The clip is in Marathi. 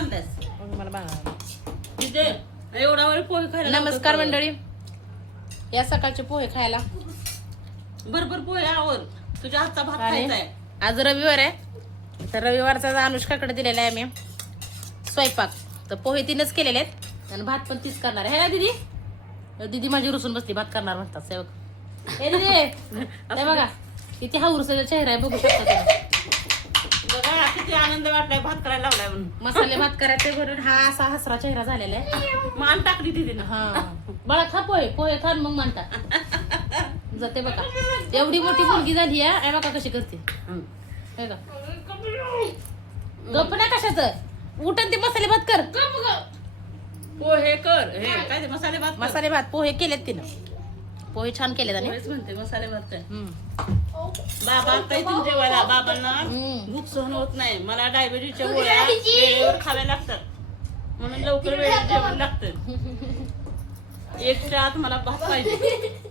आणलास मला बघा. तिथे एवढा वेळ पोहे खायला नमस्कार मंडळी, या सकाळचे पोहे खायला. भरभर पोहे आवर, तुझ्या हातचा भात आणि खायचा आहे. आज रविवार आहे, तर रविवारचा अनुष्काकडे दिलेला आहे मी स्वयंपाक. तर पोहे तिनंच केलेले आहेत आणि भात पण तीच करणार आहे. हे ना दीदी, दीदी माझी रुसून बसली, भात करणार म्हणतात सेवक. हे दीदी, हे बघा किती हाऊरचा चेहरा आहे, बघू शकता तुम्ही. बघा किती आनंद वाटलाय भात करायला लावलाय म्हणून. मसाले भात करायचे म्हणून हा असा हसरा चेहरा झालेला आहे. मान टाकली तिथे हा बाळा, खा पोहे, पोहे खा मग मानता जाते. बघा एवढी मोठी मुलगी झाली आहे, बघा कशी करते. हे का गप ना कशाचं, उठन ते मसाले भात कर. पोहे कर. हे काय ते मसाले भात कर. मसाले भात पोहे केलेत तिनं, पोहे छान केलेत. आणि पोहेच म्हणते मसाले भात काय. बाबा काही तुम जेवायला, बाबांना भूक सहन होत नाही. मला डायबिटीसच्या गोळ्या वेळेवर खाव्या लागतात, म्हणून लवकर वेळेवर जेवण लागतं. एकच्या आत मला भात पाहिजे.